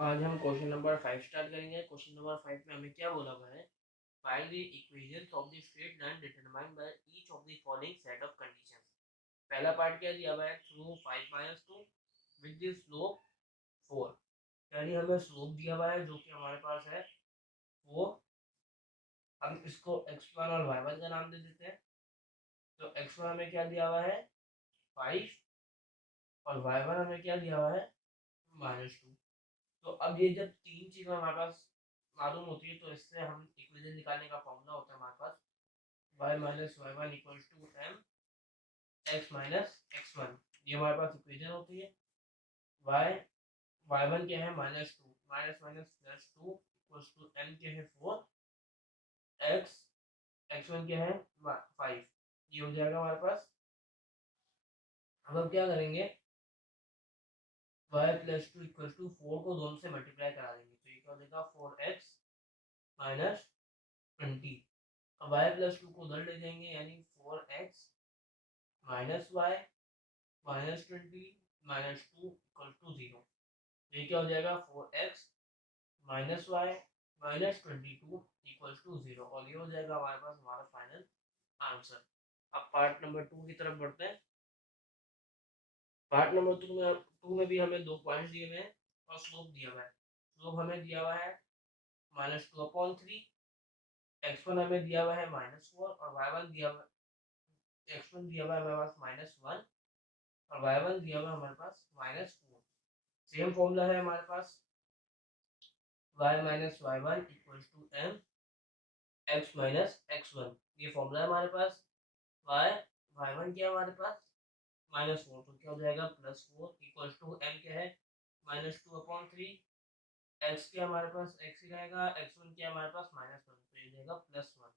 आज हम question number 5 start करेंगे। क्वेश्चन नंबर 5 में हमें क्या बोला हुआ है? Find the equations of the straight line determined by each of the following set of conditions. पहला पार्ट क्या दिया हुआ है? थ्रू 5 - 2 विद द स्लोप 4, यानी हमें स्लोप दिया हुआ है जो कि हमारे पास है वो। हम इसको x1 और y1 का नाम दे देते हैं। तो x1 हमें क्या दिया हुआ है? 5, और y1 हमें क्या दिया हुआ है? -2। तो अब ये जब तीन चीजें हमारे पास मालूम होती है तो इससे हम इक्वेशन निकालने का फॉर्मूला होता है हमारे पास y minus Y one equal to M x minus x one. ये हमारे पास इक्वेशन होती है। y वाई वन क्या है? -2, minus minus plus two equal to m क्या है? 4, एक्स एक्स वन क्या है? 5। ये हो जाएगा हमारे पास। अब हम क्या करेंगे? y plus two equal to 4 को दोनों से मल्टीप्लाई करा देंगे तो ये क्या हो जाएगा? 4x minus 20। अब y प्लस टू को उधर ले जाएंगे यानी 4x minus y minus 20 minus 2 equal to 0। ये क्या हो जाएगा? 4x minus y minus 22 equal to 0, और ये हो जाएगा हमारे पास हमारा फाइनल आंसर। अब पार्ट नंबर 2 की तरफ बढ़ते हैं। पार्ट नंबर 2 में भी हमें दो पॉइंट्स दिए हुए हैं और स्लोप दिया हुआ है। स्लोप हमें दिया हुआ है -2/3, x1 हमें दिया हुआ है -4, और y1 दिया हुआ x1 दिया हुआ है हमारे पास -1, और y1 दिया हुआ है हमारे पास -4। सेम फॉर्मूला है हमारे पास y minus Y one equal to M x minus x one. ये फॉर्मूला है हमारे पास। y वाई वन क्या है हमारे पास? -4, तो क्या हो जाएगा? +4 इक्वल टू एम क्या है? -2/3। एक्स क्या हमारे पास? एक्स ही रहेगा। एक्स वन क्या है हमारे पास? -1, तो ये जाएगा +1।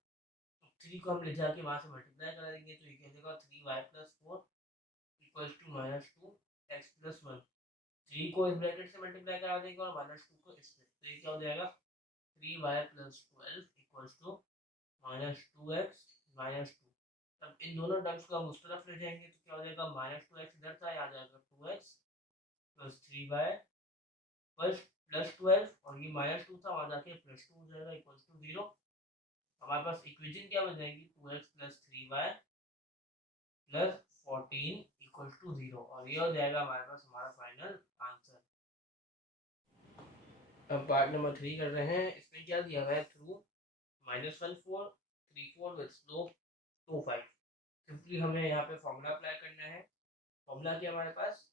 तो 3 को हम ले जाके वहां से मल्टीप्लाई कर देंगे तो ये क्या देगा? 3y + 4 equal to -2x + 1। 3 को इस ब्रैकेट से मल्टीप्लाई करा देंगे और -2 को इससे, तो ये क्या हो जाएगा? 3y + 12 equal to -2x -2। अब इन दोनों टर्म्स को हम उस तरफ ले जाएंगे तो क्या हो जाएगा? -2x इधर से आ जाएगा 2x + 3y +12, और ये -2 था वहां जाके +2 हो जाएगा इक्वल टू 0। हमारे पास इक्वेशन क्या बन जाएगी? 2x + 3y + 14 इक्वल टू 0, और ये हो जाएगा हमारे पास हमारा फाइनल आंसर। अब पार्ट नंबर 3 कर रहे हैं। इसमें क्या दिया हुआ है? Through -1 4 3 4 with slope 2 5। सिंपली हमें यहाँ पे फॉर्मूला अप्लाई करना है। फॉर्मूला क्या हमारे पास?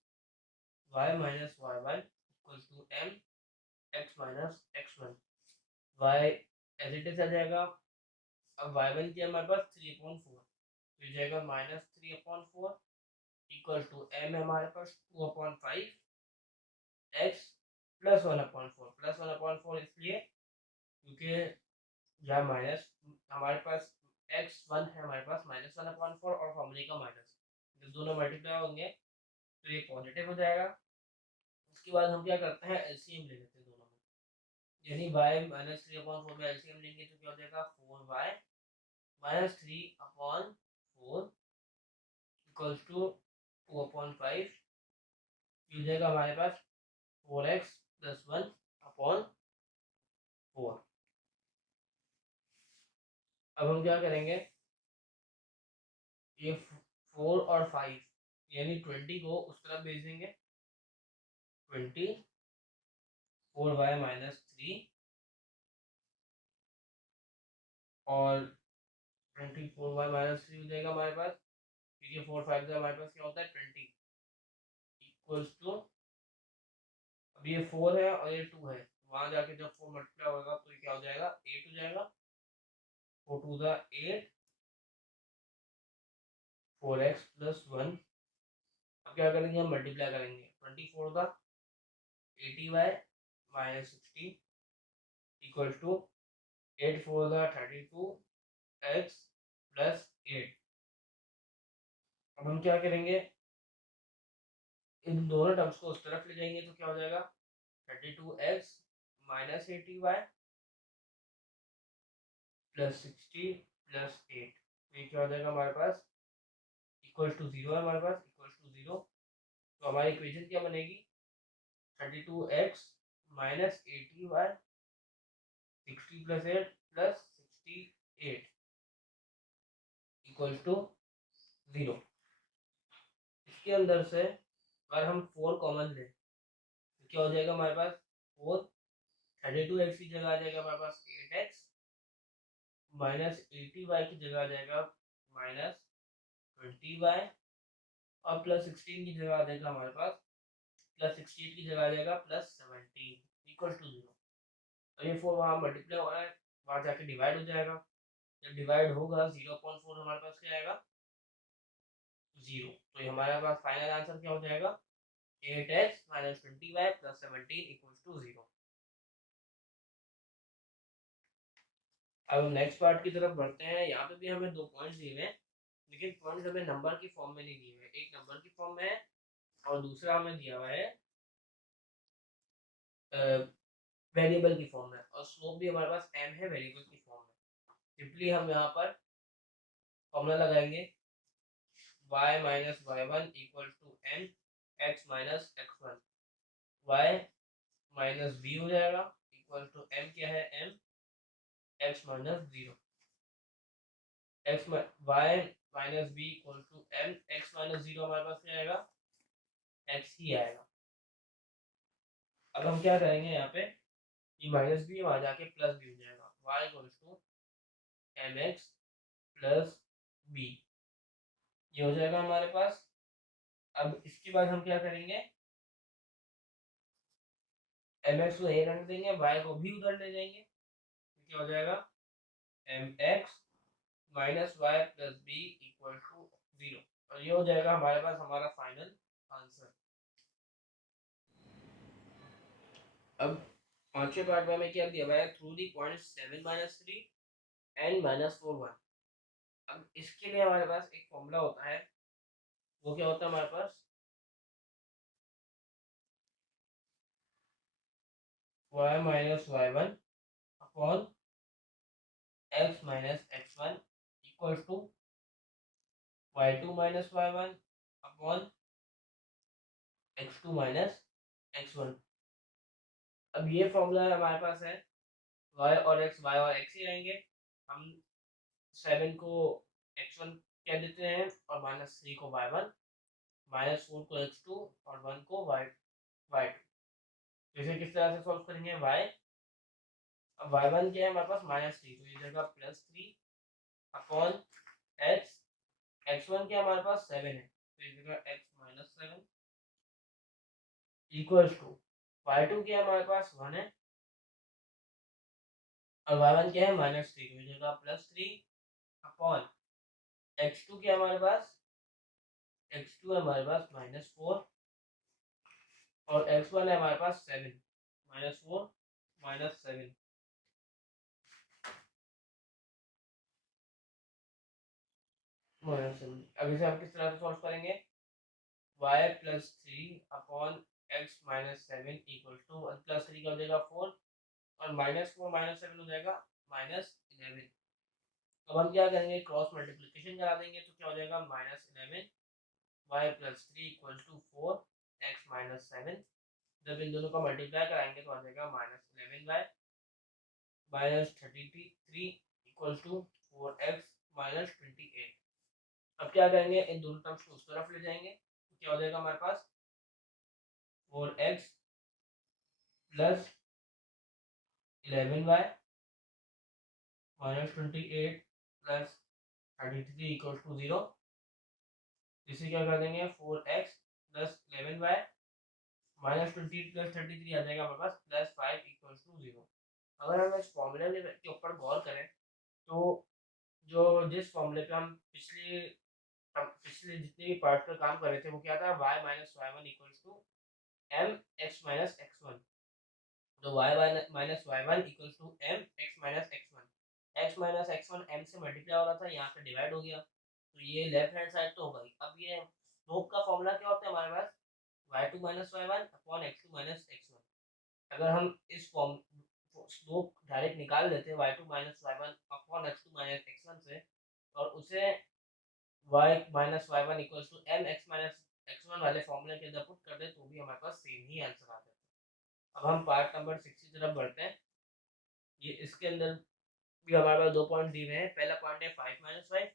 y minus Y one equal to M x minus x one. y as it is आ जाएगा। अब वाई वन क्या है हमारे पास? 3/4, तो ये जाएगा -3/4 इक्वल टू एम है हमारे पास 2/5 एक्स +1/4। +1/4 इसलिए क्योंकि यहाँ माइनस हमारे पास x1 है हमारे पास -1/4 और फॉर्मूले का माइनस, जब दोनों मल्टीप्लाई होंगे तो ये पॉजिटिव हो जाएगा। उसके बाद हम क्या करते हैं? एलसीएम ले लेते हैं दोनों में, यानी y -3/4 में एलसीएम लेंगे तो क्या हो जाएगा? 4y -3/4 equals to 2/5। ये हो जाएगा हमारे पास 4x + 1/4। अब हम क्या करेंगे? ये 4 और 5 यानी 20 को उस तरफ भेज देंगे। 20 4y -3 और 24y -3 हो जाएगा हमारे पास, क्योंकि 4 5 से हमारे पास क्या होता है? 20 इक्वल्स टू, अब ये 4 है और ये 2 है, वहां जाके जब 4 मल्टीप्लाई होगा तो ये क्या हो जाएगा? 8 हो जाएगा। 4 2 ज़ा 8, 4x + 1। अब क्या करेंगे? हम मल्टीप्लाई करेंगे। 24 का 80y -60 इक्वल टू 8 4 ज़ा 32 x + 8। अब हम क्या करेंगे? इन दोनों टर्म्स को उस तरफ ले जाएंगे तो क्या हो जाएगा? 32x -80y +60 + 8। ये क्या हो जाएगा हमारे पास? इक्वल टू 0 है हमारे पास, इक्वल टू 0। तो हमारी इक्वेशन क्या बनेगी? 32x minus 80y 60 plus 8 plus 68 equal to 0। इसके अंदर से अगर हम 4 कॉमन लें तो क्या हो जाएगा हमारे पास 4, 32x की जगह आ जाएगा हमारे पास 8x, माइनस 80y की जगह आ जाएगा माइनस 20y, और प्लस 16 की जगह आ जाएगा हमारे पास प्लस 68 की जगह आ जाएगा प्लस 17 इक्वल टू 0। और ये 4 वहाँ मल्टीप्लाई हो रहा है, वहाँ जाके डिवाइड हो जाएगा। जब डिवाइड होगा 0.4 हमारे पास क्या आएगा 0। तो ये हमारे पास फाइनल आंसर क्या हो जाएगा 8x minus 20y plus 17 equal to 0। अब हम नेक्स्ट पार्ट की तरफ बढ़ते हैं। यहाँ पे भी हमें 2 पॉइंट्स दिए हुए हैं, लेकिन पॉइंट्स हमें नंबर की फॉर्म में नहीं दिए हुए। एक नंबर की फॉर्म में है और दूसरा हमें दिया हुआ है वेरिएबल की फॉर्म में, और स्लोप भी हमारे पास m है वेरिएबल की फॉर्म में। सिंपली हम यहाँ पर फॉर्मूला लगाएंगे y minus Y one equal to n x minus x one, y minus b हो जाएगा इक्वल टू m क्या है m x minus zero, x y minus b equal to m x minus zero हमारे पास क्या आएगा x ही आएगा। अब हम क्या करेंगे यहाँ पे ये माइनस बी वहाँ जाके प्लस बी हो जाएगा, y equal to M x plus b, ये हो जाएगा हमारे पास। अब इसके बाद हम क्या करेंगे एम एक्स को ए रख देंगे, वाई को भी उधर ले जाएंगे, तो क्या हो जाएगा m x minus y plus b equal to 0। और ये हो जाएगा हमारे पास हमारा फाइनल आंसर। अब पांचवें पार्ट में हमें क्या दिया हुआ है through the point 7 minus 3 and minus 4 1। अब इसके लिए हमारे पास एक फॉर्मूला होता है, वो क्या होता है हमारे पास y minus Y one upon x minus x one equal to y2 minus Y one upon x2 minus x one. अब ये फॉर्मूला हमारे पास है y और x ही रहेंगे। हम 7 को x1 कह देते हैं और माइनस 3 को y1, माइनस 4 को x2 और 1 को y2। जैसे किस तरह से सॉल्व करेंगे y, अब y1 क्या है हमारे पास माइनस 3, तो ये जगह प्लस 3 अपॉन x, x1 क्या हमारे पास 7 है, तो ये जगह x minus 7 equals to y2 क्या हमारे पास 1 है और y1 क्या है माइनस 3, तो ये जगह प्लस 3 अपॉन x2 क्या हमारे पास x2 है हमारे पास माइनस 4 और x1 है हमारे पास 7, माइनस 4 माइनस 7। माइनस 7, अब इसे हम किस तरह से सॉल्व करेंगे y plus 3 upon x minus 7 equal two plus 3 का हो जाएगा 4 और माइनस 4 माइनस 7 हो जाएगा माइनस 11। अब हम क्या करेंगे क्रॉस मल्टीप्लिकेशन करा देंगे, तो क्या हो जाएगा minus 11 y plus 3 equal to 4 x minus 7। जब इन दोनों का मल्टीप्लाई कराएंगे तो आ जाएगा minus 11y minus 33 equal to 4x minus 28। अब क्या करेंगे इन दोनों टर्म्स को उस तरफ ले जाएंगे, तो क्या हो जाएगा हमारे पास 4x plus 11y minus 28 plus 33 equal to 0। इसे क्या कर देंगे 4x plus 11y minus 20 plus 33 आ जाएगा हमारे पास प्लस 5 इक्वल टू 0। अगर हम इस फॉर्मूले के ऊपर गौर करें तो जो जिस फॉर्मूले पे हम पिछले जितने भी पार्ट पर काम कर रहे थे वो क्या था y minus Y one equal to M x minus x one. तो y minus Y one equal to M x minus x one, x minus x one m से मल्टीप्लाई हो रहा था, यहाँ पे डिवाइड हो गया, तो ये लेफ्ट हैंड साइड तो होगा ही। अब ये स्लोप का फॉर्मूला क्या होता है हमारे पास y2 minus Y one upon x2 minus x one. अगर हम इस फॉर्म स्लोप डायरेक्ट निकाल देते हैं y2 minus Y one upon x2 minus x one से, और उसे y minus Y one equal to M x minus x one वाले फॉर्मूले के अंदर पुट कर दे, तो भी हमारे पास सेम ही आंसर आ जाता है। अब हम पार्ट नंबर 6 की तरफ बढ़ते हैं। ये इसके अंदर भी हमारे पास 2 पॉइंट दिए हुए हैं। पहला पॉइंट है 5 - 5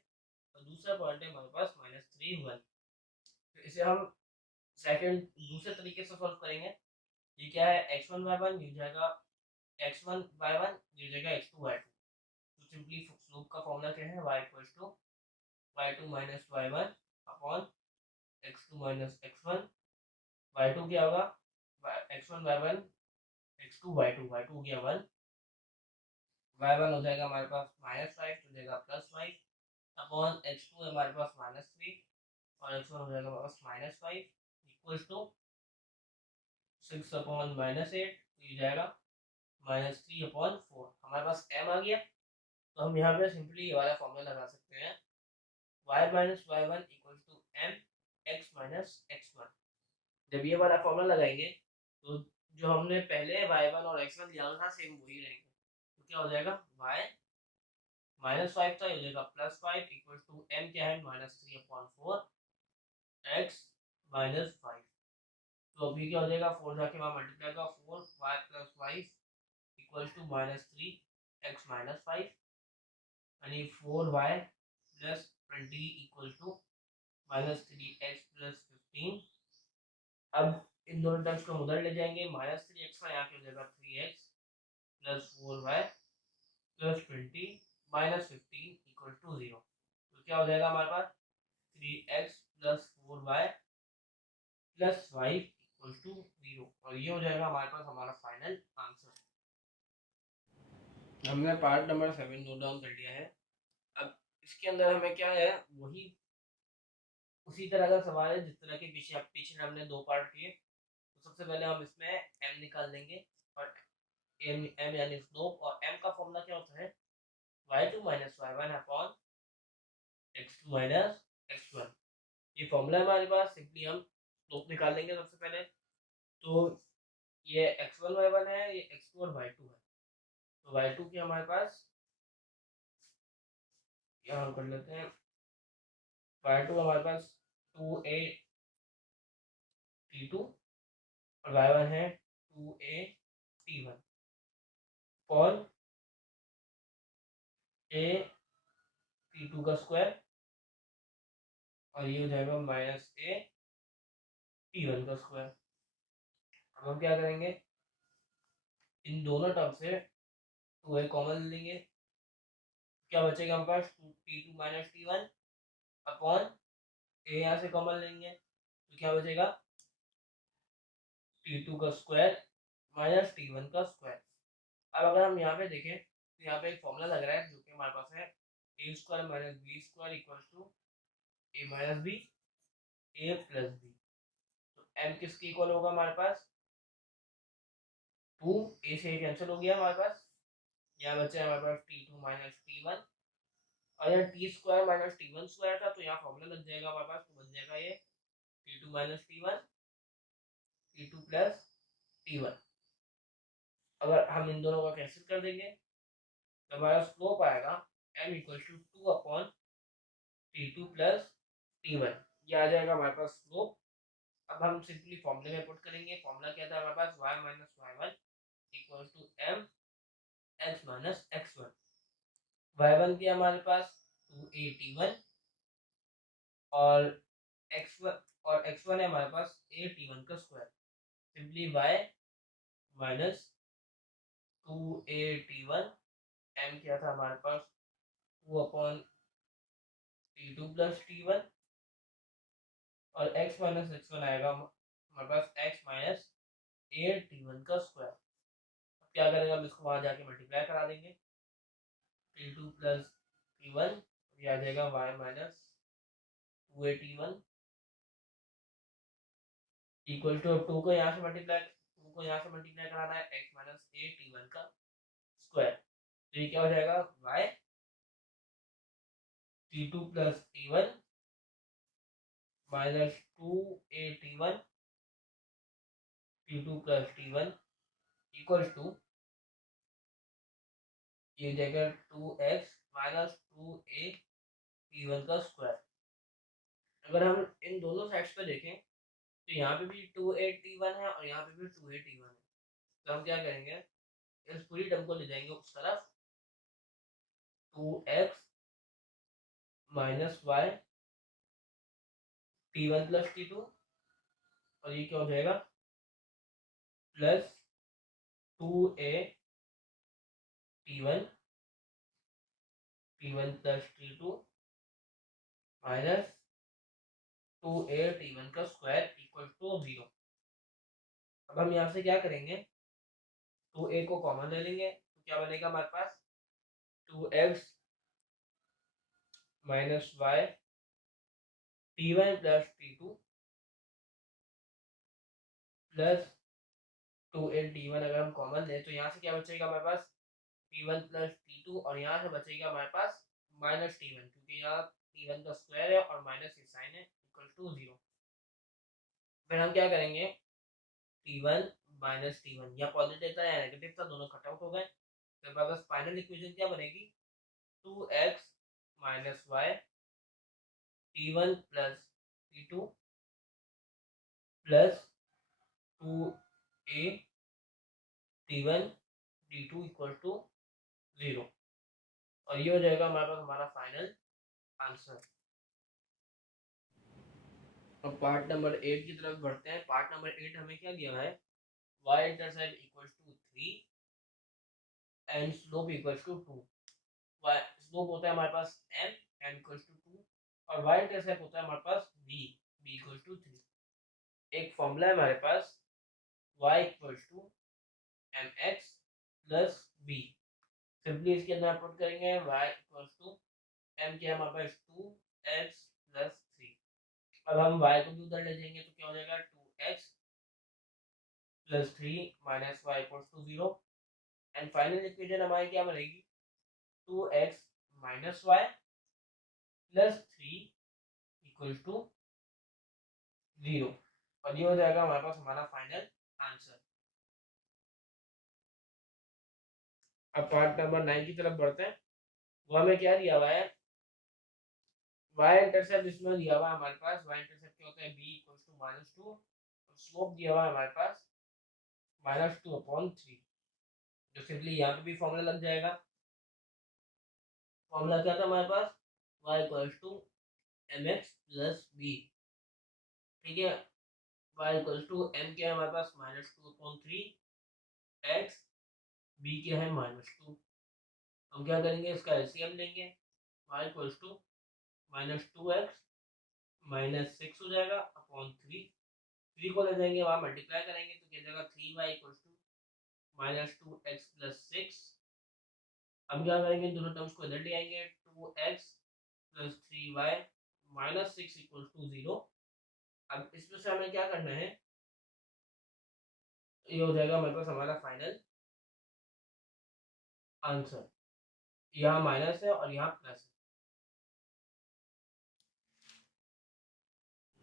और दूसरा पॉइंट है हमारे पास -3 1। तो इसे हम सेकंड दूसरे तरीके से सॉल्व करेंगे। ये क्या है, x1 y1 ये हो जाएगा x1 y1 ये हो जाएगा x2 y2। तो सिंपली स्लोप का फॉर्मूला क्या है, y equals to y2 - y1 upon x2 - x1। y2 क्या होगा, x1 y1 x2 y2, y2 हो गया 1, y1 हो जाएगा हमारे पास -5 हो जाएगा +5 अपॉन x2 है हमारे पास -3 और x1 हो जाएगा हमारे पास -5 इक्वल्स टू 6 अपॉन -8 ये जाएगा -3 अपॉन 4। हमारे पास m आ गया। तो हम यहाँ पे सिंपली ये वाला फॉर्मूला लगा सकते हैं, y - y1 equals to m x - x1। जब ये वाला फॉर्मूला लगाएंगे तो जो हमने पहले y1 और x1 लिया था सेम वही रहेंगे। तो क्या हो जाएगा, y -5 था, ये हो जाएगा +5 इक्वल्स टू m क्या है -3 अपॉन 4 x -5। तो अभी क्या हो जाएगा, 4 जाके वहाँ मल्टीप्लाई का 4 y + 5 इक्वल्स टू -3 x -5 यानी 4y + 20 इक्वल टू -3x + 15। अब इन दोनों टर्म्स को हम उधर ले जाएंगे, -3x का यहाँ पे हो जाएगा 3x + 4y + 20 -15 इक्वल टू 0। तो क्या हो जाएगा हमारे पास 3x + 4y + 5 इक्वल टू 0 और ये हो जाएगा हमारे पास हमारा फाइनल आंसर। हमने पार्ट नंबर 7 नोट डाउन कर लिया है। अब इसके अंदर हमें क्या है, वही उसी तरह का सवाल है जिस तरह के पीछे हमने 2 पार्ट किए। तो सबसे पहले हम इसमें m निकाल देंगे और m यानी स्लोप, और m का फॉर्मूला क्या होता है, y2 - y1 upon x2 - x1। ये फॉर्मूला हमारे पास, सिंपली हम स्लोप निकाल लेंगे सबसे पहले। तो ये x1 y1 है, ये x2 और y2 है। तो y2 की हमारे पास यहाँ हम कर लेते हैं, y2 हमारे पास 2a t2 और y1 है 2a t1 और a t2 का स्क्वायर और ये हो जाएगा -a t1 का स्क्वायर। अब हम क्या करेंगे, इन दोनों टर्म से 2a कॉमन लेंगे। क्या बचेगा हमारे पास, t2 - t1 अपॉन a यहाँ से कॉमन लेंगे तो क्या बचेगा, t2 का स्क्वायर -t1 का स्क्वायर। अब अगर हम यहाँ पे देखें तो यहाँ पे एक फॉर्मूला लग रहा है जो कि हमारे पास है a² - b² equals to a - b a + b। तो m किसके इक्वल होगा हमारे पास, 2, a से a कैंसिल हो गया हमारे पास, यहाँ बचा हमारे पास t2 - t1 और यहाँ t² - t1² था तो यहाँ फॉर्मूला लग जाएगा हमारे पास, तो बन जाएगा ये t2 - t1 t2 + t1। अगर हम इन दोनों का कैंसिल कर देंगे तो हमारा स्लोप आएगा m equal to 2 upon t2 + t1। ये आ जाएगा हमारे पास स्लोप। अब हम सिंपली फॉर्मूले में पुट करेंगे। फॉर्मूला क्या था हमारे पास, y - y1 equal to m x - x1। y1 की हमारे पास 2a t1 और x1 है हमारे पास a t1 का square. Simply y - 2a t1 m क्या था हमारे पास 2 अपॉन t2 + t1 और x - x1 आएगा हमारे पास x - a t1 का स्क्वायर। अब क्या करेंगे, हम इसको वहां जाके मल्टीप्लाई करा देंगे, t2 + t1 ये आ जाएगा y - 2a t1 equal to 2 को यहाँ से मल्टीप्लाई कराना है x - a t1 का स्क्वायर। तो ये क्या हो जाएगा, y t2 + t1 -2a t1 t2 + t1 equal to ये जाएगा 2x - 2a t1 का स्क्वायर। अगर हम इन दोनों साइड्स पे देखें तो यहाँ पे भी 2a t1 है और यहाँ पे भी 2a t1 है। तो हम क्या करेंगे, इस पूरी टर्म को ले जाएंगे उस तरफ, 2x minus y t1 plus t2, और ये क्या हो जाएगा plus 2a t1 plus t2 minus 2a t1 का स्क्वायर इक्वल टू 0। अब हम यहाँ से क्या करेंगे, 2a को कॉमन ले लेंगे तो क्या बनेगा हमारे पास 2x minus y t1 plus t2 plus 2a t1। अगर हम कॉमन लें तो यहाँ से क्या बचेगा हमारे पास t1 प्लस t2, और यहाँ से बचेगा हमारे पास माइनस t1, क्योंकि यहाँ t1 का स्क्वायर है और माइनस की साइन है, इक्वल टू 0। फिर हम क्या करेंगे, t1 माइनस t1, या पॉजिटिव था या नेगेटिव था, दोनों कट आउट हो गए। फिर हमारे पास फाइनल इक्वेशन क्या बनेगी, 2x minus y t1 plus t2 plus 2a t1 t2 equal to 0, और ये हो जाएगा हमारे पास हमारा फाइनल आंसर। अब पार्ट नंबर 8 की तरफ बढ़ते हैं। पार्ट नंबर 8 हमें क्या दिया है, y intercept equals to 3 and slope equals to 2। y slope होता है हमारे पास m, m इक्वल्स टू 2, और y इंटरसेप्ट होता है हमारे पास b, b इक्वल्स टू 3। एक फॉर्मूला है हमारे पास y equals to mx plus b। Simply इसके अंदर पुट करेंगे y इक्वल्स टू m क्या है हमारे पास 2x प्लस 3। अब हम y को भी उधर ले जाएंगे तो क्या हो जाएगा 2x plus 3 minus y equals to 0। And final equation हमारी क्या बनेगी, 2x minus y plus 3 equals to 0, और ये हो जाएगा हमारे पास हमारा फाइनल आंसर। अब पार्ट नंबर 9 की तरफ बढ़ते हैं। वो हमें क्या दिया हुआ है, y इंटरसेप्ट इसमें दिया हुआ है हमारे पास, y इंटरसेप्ट क्या होता है b इक्वल्स टू -2, और स्लोप दिया हुआ है हमारे पास -2/3। जो सिंपली यहाँ पे भी फॉर्मूला लग जाएगा। फॉर्मूला क्या था हमारे पास, y equals to mx plus b, ठीक है। y इक्वल्स टू m क्या है हमारे पास -2/3, x b क्या है -2। हम क्या करेंगे, इसका एलसीएम लेंगे, y इक्वल्स टू -2x -6 हो जाएगा अपॉन 3। 3 को ले जाएंगे वहाँ मल्टीप्लाई करेंगे तो क्या जाएगा 3y equals to -2x plus 6। हम क्या करेंगे, दोनों टर्म्स को इधर ले आएंगे, 2x plus 3y minus 6 equals to 0। अब इसमें से हमें क्या करना है, ये हो जाएगा हमारे पास हमारा फाइनल आंसर। यहाँ माइनस है और यहाँ प्लस है।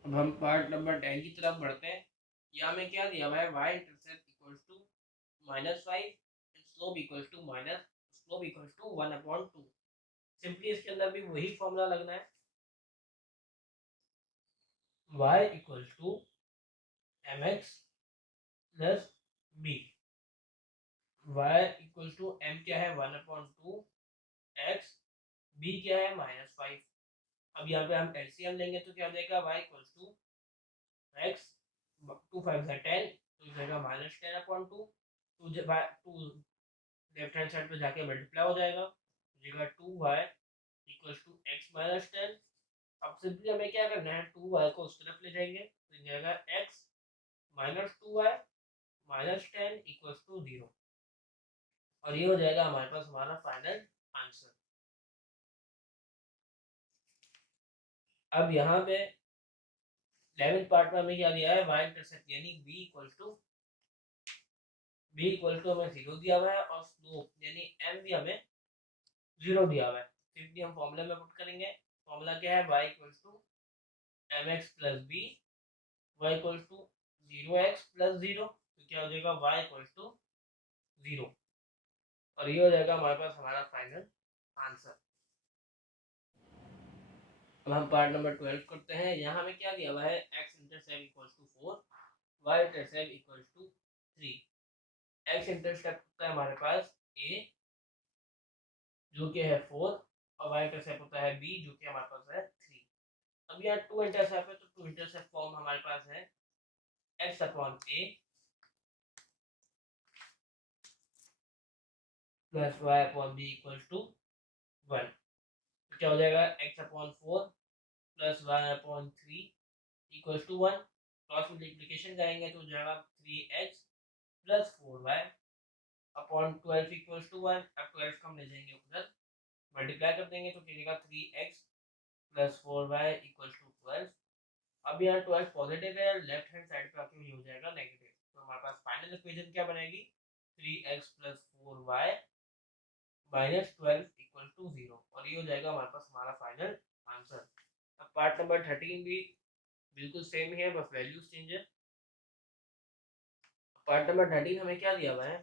अब हम पार्ट नंबर 10 की तरफ बढ़ते हैं। यहाँ में क्या दिया हुआ है, y intercept equals to -5, slope equals to 1/2। Simply इसके अंदर भी वही फॉर्मूला लगना है, y equals to mx plus b। y equals to m क्या है 1/2, x b क्या है -5। अब यहाँ पे हम एलसीएम लेंगे तो क्या हो जाएगा, y इक्वल्स टू x 2 5 10, तो जाएगा -10/2। 2 लेफ्ट हैंड साइड पे जाके मल्टीप्लाई हो जाएगा, तो जाएगा 2y equals to x minus 10। अब सिंपली हमें क्या करना है, 2y को उस तरफ ले जाएंगे तो जाएगा x minus 2y minus 10 equals to 0, और ये हो जाएगा हमारे पास हमारा फाइनल आंसर। अब यहाँ पे 11th पार्ट में हमें क्या दिया है, y इंटरसेप्ट यानी b इक्वल टू हमें 0 दिया हुआ है, और स्लोप यानी m भी हमें 0 दिया हुआ है। सिंपली हम फॉर्मूला में पुट करेंगे। फॉर्मूला क्या है, y equals to mx plus b, y equals to 0x plus 0, तो क्या हो जाएगा y इक्वल्स टू 0, और ये हो जाएगा हमारे पास हमारा फाइनल आंसर। अब हम पार्ट नंबर 12 करते हैं। यहाँ हमें क्या दिया हुआ है, x intercept equals to 4, y intercept equals to 3। X intercept होता है हमारे पास ए जो कि है 4 और वाई इंटरसेप्ट होता है बी जो कि हमारे पास है 3। अब यहाँ टू इंटरसेप्ट है तो टू इंटरसेप्ट फॉर्म हमारे पास है x upon a plus y upon b equal to 1। तो क्या हो जाएगा x upon 4 plus y upon 3 equal to 1। Cross multiplication करेंगे तो हो जाएगा 3x plus 4y upon 12 equals to 1। अब 12 को हम ले जाएंगे उधर मल्टीप्लाई कर देंगे तो क्या देगा 3x plus 4y equals to 12। अब यहाँ 12 पॉजिटिव है, लेफ्ट हैंड साइड पे आके ये हो जाएगा नेगेटिव। तो हमारे पास फाइनल इक्वेशन क्या बनेगी 3x plus 4y minus 12 equal to 0 और ये हो जाएगा हमारे पास हमारा फाइनल आंसर। अब पार्ट नंबर 13 भी बिल्कुल सेम ही है, बस वैल्यूज चेंज है। पार्ट नंबर 13 हमें क्या दिया हुआ है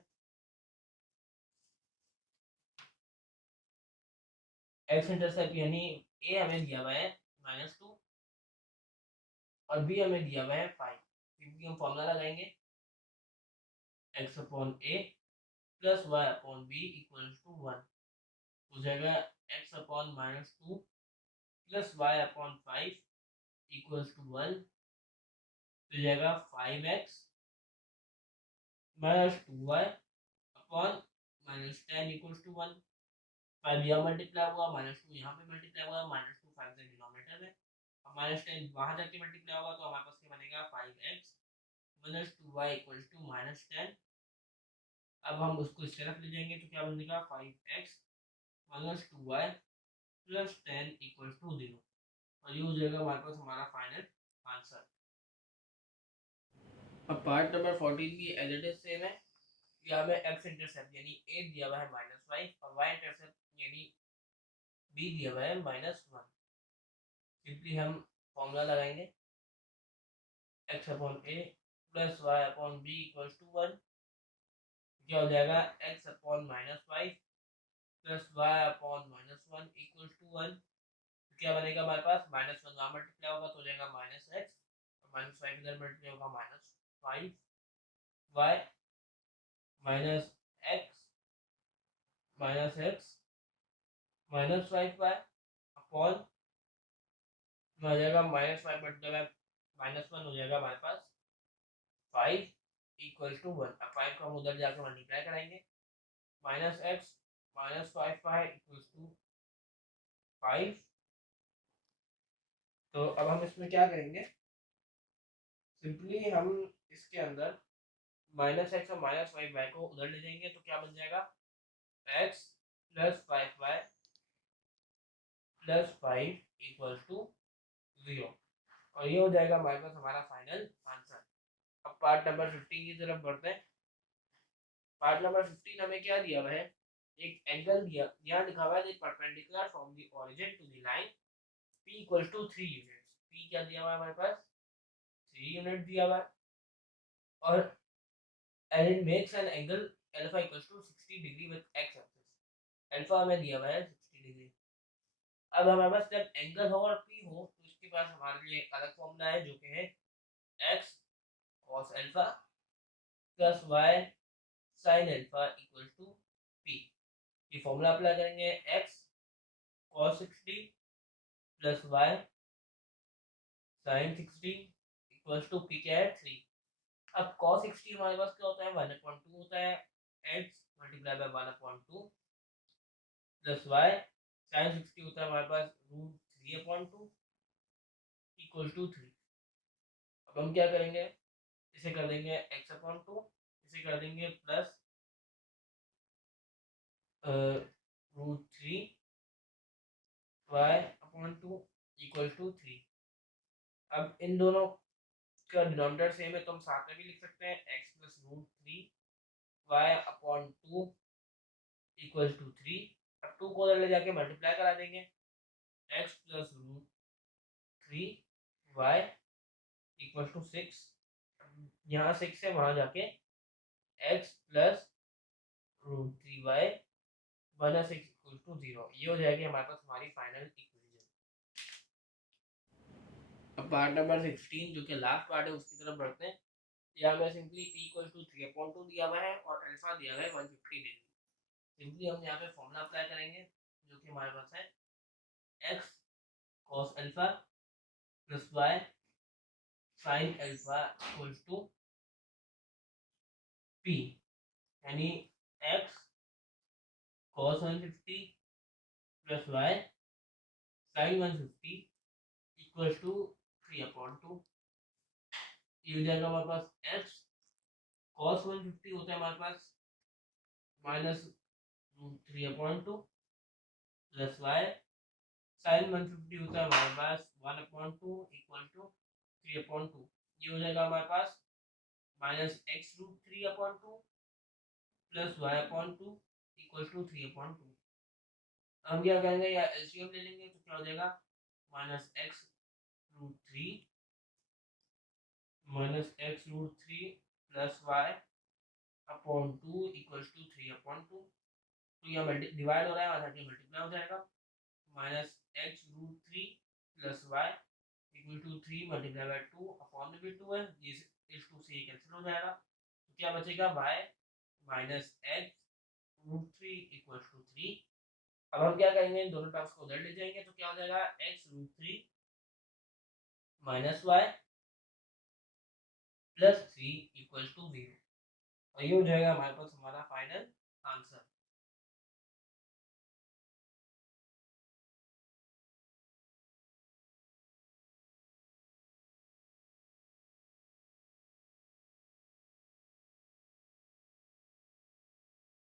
एक्स इंटरसेप्ट यानी ए हमें दिया हुआ है -2 और बी हमें दिया हुआ है 5। क्योंकि हम फॉर्मूला लगाएंगे x upon a plus y upon b equal to 1 हो जाएगा x upon -2 plus y upon 5 equal to 1 हो जाएगा 5x -2y upon -10 equal to 1। 5 यहाँ मल्टीप्लाई हुआ -2 यहाँ पे मल्टीप्लाई हुआ -2 5 से डिनोमिनेटर में और -10 वहां जाके मल्टीप्लाई होगा तो हमारे पास क्या बनेगा 5x -2y इक्वल टू -10। अब हम उसको इस तरफ ले जाएंगे तो क्या बनेगा 5x -2y plus 10 equal to 0 और ये हो जाएगा हमारे पास हमारा फाइनल आंसर। अब पार्ट नंबर 14 भी एज इट इज सेम है। यहाँ में एक्स इंटरसेप्ट यानी ए दिया हुआ है -5 और वाई इंटरसेप्ट यानी बी दिया हुआ है -1। सिंपली हम फॉर्मूला लगाएंगे x upon a plus y upon b equal to 1। क्या हो जाएगा x upon -5 plus y upon -1 equal to 1। तो क्या बनेगा हमारे पास -1 वहाँ मल्टीप्लाई होगा तो हो जाएगा -x और -5 इधर मल्टीप्लाई होगा -5 Y -x -x -5y upon हो जाएगा -5 मल्टीप्लाई -1 हो जाएगा हमारे पास 5 इक्वल टू 1। अब 5 को हम उधर जाकर मल्टीप्लाई कराएंगे -x -5y इक्वल टू 5। तो अब हम इसमें क्या करेंगे सिंपली हम इसके अंदर -x और -5y को उधर ले जाएंगे तो क्या बन जाएगा x plus 5y plus 5 equal to 0 और ये हो जाएगा हमारे पास हमारा फाइनल आंसर। अब पार्ट नंबर 15 की तरफ बढ़ते हैं। पार्ट नंबर 15 हमें क्या दिया हुआ है एक एंगल दिया, यहाँ लिखा हुआ है perpendicular from the origin to the line p equal to 3 units. p क्या दिया हुआ है हमारे पास 3 यूनिट दिया हुआ है और and it makes an angle alpha equals to 60 degree with x axis। Alpha हमें दिया हुआ है 60 डिग्री। अब हमारे पास जब एंगल हो और p हो तो इसके पास हमारे लिए एक अलग फॉर्मूला है जो कि है x cos alpha plus y sin alpha equal to p। ये फॉर्मूला अप्लाई करेंगे x cos 60 plus y sin 60 equal to p क्या है 3। अब cos 60 हमारे पास क्या होता है 1/2 होता है x multiply by 1/2 plus y sin 60 होता है हमारे पास √3/2 इक्वल टू 3। अब हम क्या करेंगे इसे कर देंगे x/2 इसे कर देंगे प्लस √3y/2 इक्वल टू 3। अब इन दोनों का डिनोमिनेटर सेम है तो हम साथ में भी लिख सकते हैं x plus √3y/2 equal to 3। अब 2 को उधर ले जाके मल्टीप्लाई करा देंगे x plus √3y equal to 6। यहाँ 6 से वहां जाके x plus √3y -6 equal to 0 ये हो जाएगी हमारे पास हमारी फाइनल इक्वेशन। अब पार्ट नंबर 16 जो कि लास्ट पार्ट है उसकी तरफ बढ़ते हैं। यहाँ में सिंपली p इक्वल टू 3/2 दिया हुआ है और अल्फा दिया हुआ है 150 डिग्री। सिंपली हम यहाँ पे फॉर्मूला अप्लाई करेंगे जो कि हमारे पास है x cos alpha plus y sin alpha equal to p, यानी x cos 150 plus y sin 150 equal to 3/2। ये हो जाएगा हमारे पास x cos 150 होता है हमारे पास माइनस 3/2 प्लस y sin 150 होता है हमारे पास 1/2 इक्वल टू 3/2। ये हो जाएगा हमारे पास minus x√3/2 plus y/2 equal to 3/2। हम क्या करेंगे, या एलसीएम ले लेंगे तो क्या हो जाएगा minus x√3 plus y/2 equal to 3/2। तो यह डिवाइड हो रहा है और आगे मल्टीप्लाई हो जाएगा। Minus x√3 plus y equal to 3 multiply by 2 upon में 2 है, इस 2 से ये कैंसिल हो जाएगा। तो क्या बचेगा y minus x√3 equal to 3। अब हम क्या करेंगे, दोनों टर्म्स को उधर ले जाएंगे तो क्या हो जाएगा x√3 minus y plus 3 equal to 0। और ये हो जाएगा हमारे पास हमारा फाइनल आंसर।